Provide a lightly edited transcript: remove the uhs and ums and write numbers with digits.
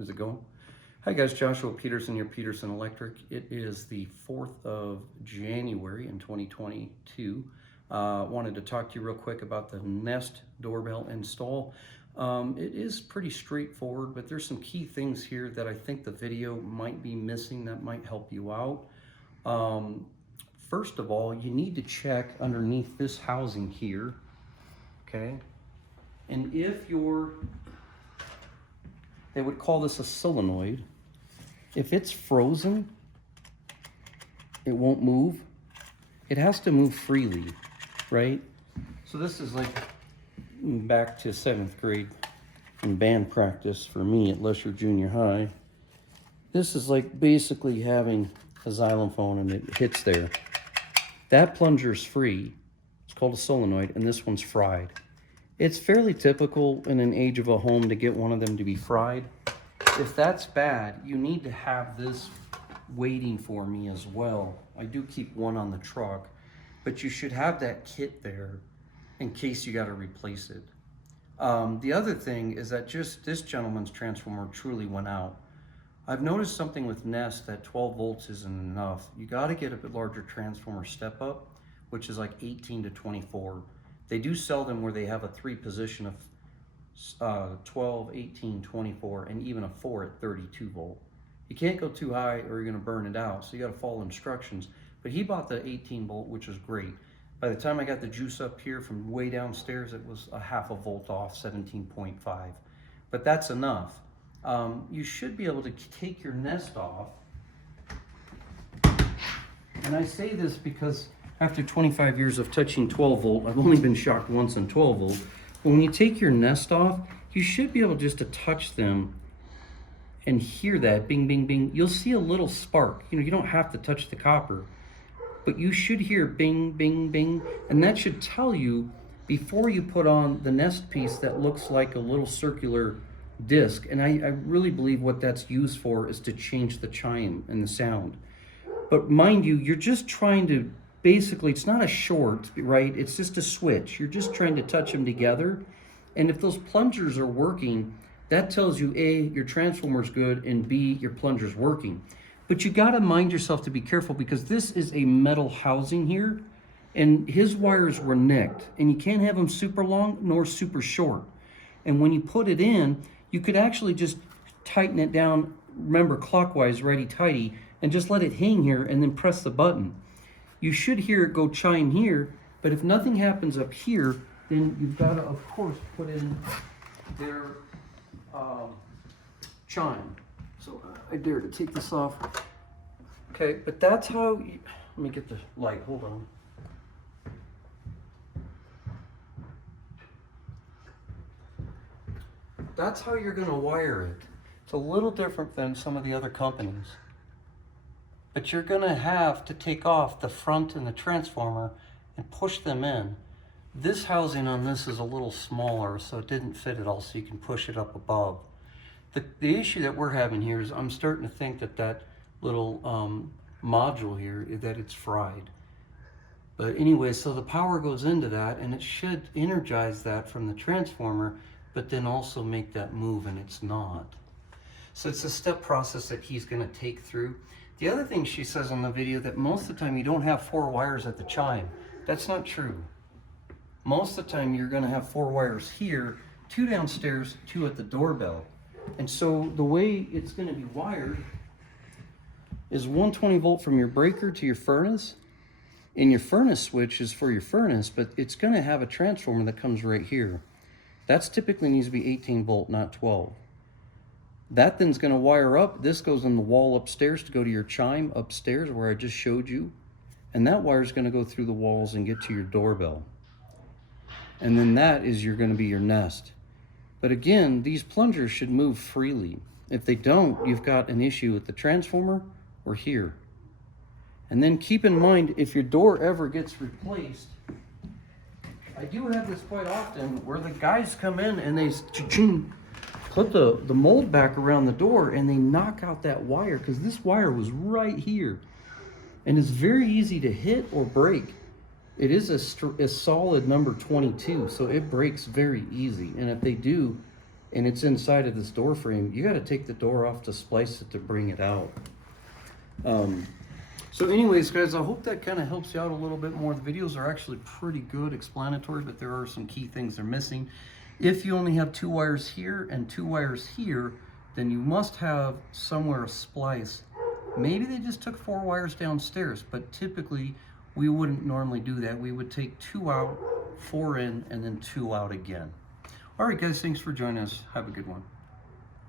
Is it going? Hi guys, Joshua Peterson here, Peterson Electric. It is the 4th of January in 2022. Wanted to talk to you real quick about the Nest Doorbell install. It is pretty straightforward, but there's some key things here that I think the video might be missing that might help you out. First of all, you need to check underneath this housing here, okay? And if they would call this a solenoid. If it's frozen, it won't move. It has to move freely, right? So this is like back to 7th grade in band practice for me at Lesher Junior High. This is like basically having a xylophone and it hits there. That plunger's free. It's called a solenoid, and this one's fried. It's fairly typical in an age of a home to get one of them to be fried. If that's bad, you need to have this waiting for me as well. I do keep one on the truck, but you should have that kit there in case you got to replace it. The other thing is that just this gentleman's transformer truly went out. I've noticed something with Nest that 12 volts isn't enough. You got to get a bit larger transformer step up, which is like 18 to 24. They do sell them where they have a 3 position of 12, 18, 24, and even a 4 at 32 volt. You can't go too high or you're going to burn it out, so you got to follow instructions. But he bought the 18 volt, which was great. By the time I got the juice up here from way downstairs, it was a half a volt off, 17.5. But that's enough. You should be able to take your Nest off. And I say this because after 25 years of touching 12 volt, I've only been shocked once on 12 volt. But when you take your Nest off, you should be able just to touch them and hear that bing, bing, bing. You'll see a little spark. You know, you don't have to touch the copper, but you should hear bing, bing, bing. And that should tell you before you put on the Nest piece that looks like a little circular disc. And I really believe what that's used for is to change the chime and the sound. But mind you, you're just trying to basically, it's not a short, right? It's just a switch. You're just trying to touch them together. And if those plungers are working, that tells you A, your transformer's good, and B, your plunger's working. But you gotta mind yourself to be careful because this is a metal housing here, and his wires were nicked, and you can't have them super long nor super short. And when you put it in, you could actually just tighten it down, remember clockwise, righty-tighty, and just let it hang here and then press the button. You should hear it go chime here, but if nothing happens up here, then you've got to, of course, put in their chime. So I dare to take this off. Okay, but that's how, let me get the light, hold on. That's how you're gonna wire it. It's a little different than some of the other companies. But you're gonna have to take off the front and the transformer and push them in. This housing on this is a little smaller, so it didn't fit it all, so you can push it up above. The issue that we're having here is I'm starting to think that that little module here, that it's fried. But anyway, so the power goes into that, and it should energize that from the transformer, but then also make that move, and it's not. So it's a step process that he's gonna take through. The other thing she says on the video that most of the time you don't have 4 wires at the chime. That's not true. Most of the time you're gonna have 4 wires here, 2 downstairs, 2 at the doorbell. And so the way it's gonna be wired is 120 volt from your breaker to your furnace. And your furnace switch is for your furnace, but it's gonna have a transformer that comes right here. That's typically needs to be 18 volt, not 12. That then's gonna wire up. This goes in the wall upstairs to go to your chime upstairs where I just showed you. And that wire's gonna go through the walls and get to your doorbell. And then that is gonna be your Nest. But again, these plungers should move freely. If they don't, you've got an issue with the transformer or here. And then keep in mind, if your door ever gets replaced, I do have this quite often where the guys come in and they put the mold back around the door and they knock out that wire because this wire was right here. And it's very easy to hit or break. It is a solid number 22, so it breaks very easy. And if they do, and it's inside of this door frame, you got to take the door off to splice it to bring it out. So anyways, guys, I hope that kind of helps you out a little bit more. The videos are actually pretty good, explanatory, but there are some key things they're missing. If you only have 2 wires here and 2 wires here, then you must have somewhere a splice. Maybe they just took 4 wires downstairs, but typically we wouldn't normally do that. We would take 2 out, 4 in, and then 2 out again. All right, guys, thanks for joining us. Have a good one.